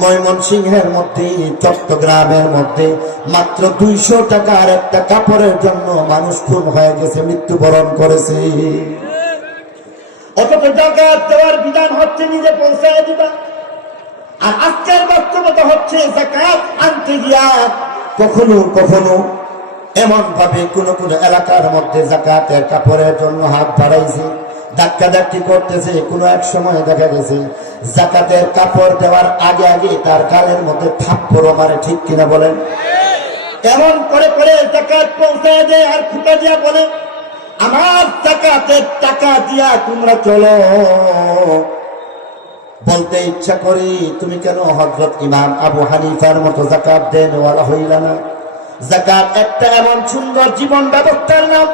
ময়মনসিংহের মধ্যে, চট্টগ্রামের মধ্যে মাত্র দুইশো টাকার একটা কাপড়ের জন্য মানুষ খুন হয়ে গেছে, মৃত্যুবরণ করেছে। অথচ জাকাত দেওয়ার বিধান হচ্ছে নিজে পৌঁছায় দিবা। আর আজকের বাস্তবতা হচ্ছে, জাকাত আনতে গিয়া কখনো কখনো এমন ভাবে কোন কোন এলাকার মধ্যে জাকাতের কাপড়ের জন্য হাত বাড়াইছে। ধাক্কা ধাক্কি করতেছে, কোনো এক সময় দেখা গেছে, জাকাতের কাপড় দেওয়ার আগে আগে তার গালের মধ্যে থাপ্পড় মারে, ঠিক কিনা বলেন? এমন করে করে জাকাত পৌঁছায় দেয় আর ফুটা দিয়া বলে, আমার জাকাতের টাকা দিয়া তোমরা চলো। বলতে ইচ্ছা করি, তুমি কেন হজরত ইমাম আবু হানিফার মতো জাকাত দেন ওয়ালা হইল না? জাকাত একটা এমন সুন্দর জীবন ব্যবস্থার নাম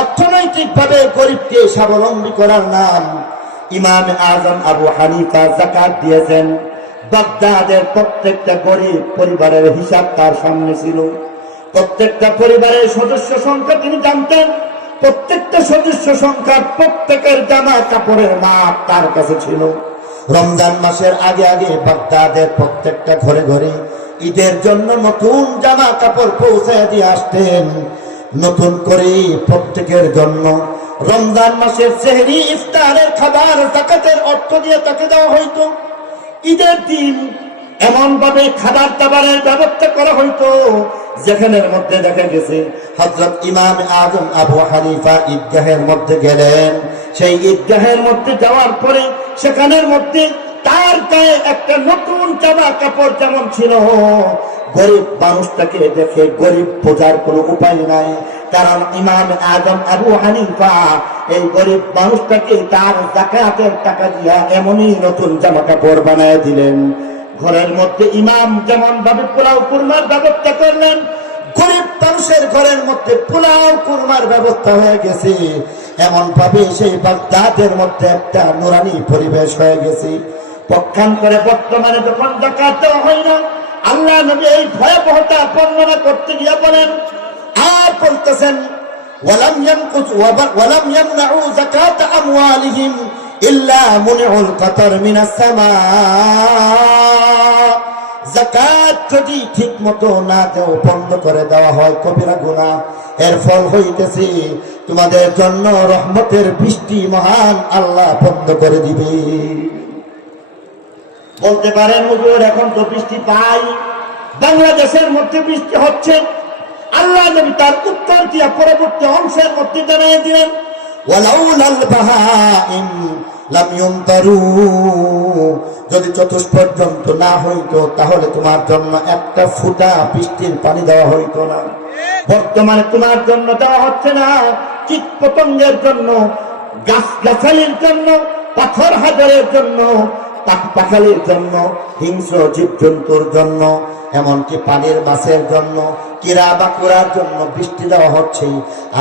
অর্থনৈতিক ভাবে গরিবকে স্বাবলম্বী করার নাম ইমাম আজম আবু হানিফা জাকাত দিয়েছেন। বাগদাদের প্রত্যেকটা গরিব পরিবারের হিসাব তার সামনে ছিল। প্রত্যেকটা পরিবারের সদস্য সংখ্যা তিনি জানতেন। প্রত্যেকটা সদস্য সংখ্যার প্রত্যেকের জামা কাপড়ের মাপ তার কাছে ছিল। রমজান মাসের আগে আগে বাগদাদের প্রত্যেকটা ঘরে ঘরে ঈদের জন্য নতুন জামা কাপড় পৌঁছে দিয়ে আসতেন। নতুন করে প্রত্যেকের জন্য রমজান মাসের সেহরি ইফতারের খাবার জাকাতের অর্থ দিয়ে তাকে দেওয়া হইতো। ঈদের দিন এমন ভাবে খাবার দাবারের ব্যবস্থা করা হইতো, যেখানের মধ্যে দেখা গেছে হজরত ইমাম আজম আবু হানিফা ঈদগাহের মধ্যে গেলেন। সেই ঈদগাহের মধ্যে যাওয়ার পরে সেখানের মধ্যে তার গায়ে একটা নতুন জামা কাপড় যেমন ছিল গরিব মানুষটাকে দেখে গরিব বোঝার কোনো উপায় নাই। কারণ ইমাম আজম আবু হানিফা এই গরিব মানুষটাকে তার জাকাতের টাকা দিয়া এমনই নতুন জামা কাপড় বানায় দিলেন। ঘরের মধ্যে ইমাম যেমন ভাবে পোলাও কুরমার ব্যবস্থা করলেন, গরিব মানুষের ঘরের মধ্যে পোলাও কুরমার ব্যবস্থা হয়ে গেছে। এমন ভাবে সেই বাগদাদের মধ্যে একটা নুরানি পরিবেশ হয়ে গেছে। পক্ষান্তরে বর্তমানে যখন জাকাত দেওয়া হয় না আল্লাহ নবী এই ভয়াবহতা বর্ণনা করতে গিয়ে বলেন আর বলতেছেন ولم ينقص ولم يمنعوا زكاة أموالهم إلا منعوا القطر من السماء জাকাত যদি ঠিক মতো না দেও বন্ধ করে দেওয়া হয় কবিরা গুণা এর ফল হইতেছে তোমাদের জন্য রহমতের বৃষ্টি মহান আল্লাহ বন্ধ করে দিবে বলতে পারেন, হুজুর, এখন তো বৃষ্টি পাই। বাংলাদেশের মধ্যে বৃষ্টি হচ্ছে। আল্লাহ নবী তার উত্তর দিয়া পরবর্তী অংশের মধ্যে জানিয়ে দিলেন যদি চতুষ্পর্যন্ত না হইতো, তাহলে তোমার জন্য একটা ফুটা বৃষ্টির পানি দেওয়া হইতো না। বর্তমানে তোমার জন্য দেওয়া হচ্ছে না। কীট পতঙ্গের জন্য, গাছ গাছালির জন্য, পাথর হাজারের জন্য পাখালির জন্য, হিংস্র জীবজন্তুর জন্য, এমনকি পানির মাছের জন্য, কিরা বা কুড়ার জন্য বৃষ্টি দেওয়া হচ্ছে।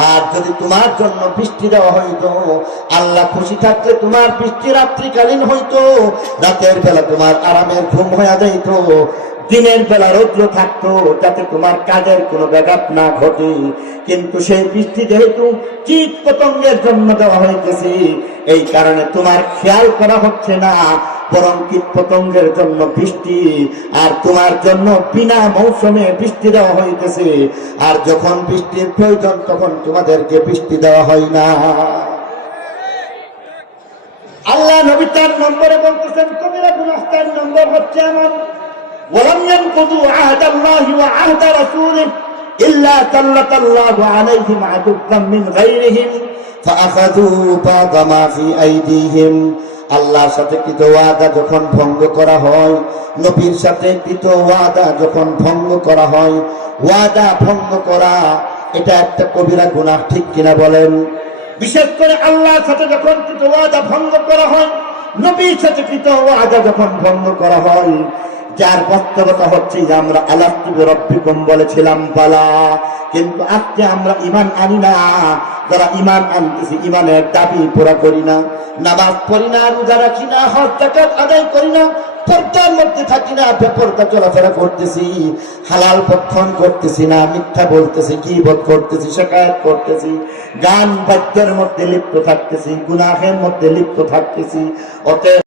আর যদি তোমার জন্য বৃষ্টি দেওয়া হইতো, আল্লাহ খুশি থাকলে তোমার বৃষ্টি রাত্রিকালীন হইতো। রাতের বেলা তোমার আরামের ঘুম হয়ে যাইত। দিনের বেলা রৌদ্র থাকতো, যাতে তোমার কাজের কোনো ব্যাঘাত না ঘটে। কিন্তু সেই বৃষ্টি যেহেতু কীট পতঙ্গের জন্য দেওয়া হইতেছে, এই কারণে তোমার খেয়াল করা হচ্ছে না। বরং কীট পতঙ্গের জন্য বৃষ্টি আর তোমার জন্য বিনা মৌসুমে বৃষ্টি দেওয়া হইতেছে আর যখন বৃষ্টির প্রয়োজন তখন তোমাদেরকে বৃষ্টি দেওয়া হয় না আল্লাহ নবী তার নম্বরে বলতেছেন কবিরা গুনাস্তার নম্বর হচ্ছে এমন ولم ينقضوا عهد الله وعهد رسوله إلا سلط الله عليهم عدوا من غيرهم فأخذوا بعض ما في أيديهم আল্লাহর সাথে কৃত ওয়াদা যখন ভঙ্গ করা হয়, নবীর সাথে কৃত ওয়াদা যখন ভঙ্গ করা হয়, ওয়াদা ভঙ্গ করা, এটা একটা কবিরা গুণা ঠিক কিনা বলেন? বিশেষ করে আল্লাহর সাথে যখন কৃত ওয়াদা ভঙ্গ করা হয়, নবীর সাথে কৃত ওয়াদা যখন ভঙ্গ করা হয়, যার বাস্তবতা হচ্ছে যে আমরা আলাস্তিব রব্বিকুম বলেছিলাম পালা কিন্তু আজকে আমরা ইমান আনি না। যারা ইমান আনতেছি ইমানের দাবি পুরা করি না, নামাজ পড়ি না, রোজা রাখি না, হজ জাকাত আদায় করি না, পর্দার মধ্যে থাকি না, বেপরদা চলাফেরা করতেছি, হালাল পক্ষণ করতেছি না, মিথ্যা বলতেছি কি বোধ করতেছি শেখায়ত করতেছি, গান বাদ্যের মধ্যে লিপ্ত থাকতেছি, গুনাহের মধ্যে লিপ্ত থাকতেছি, অতএব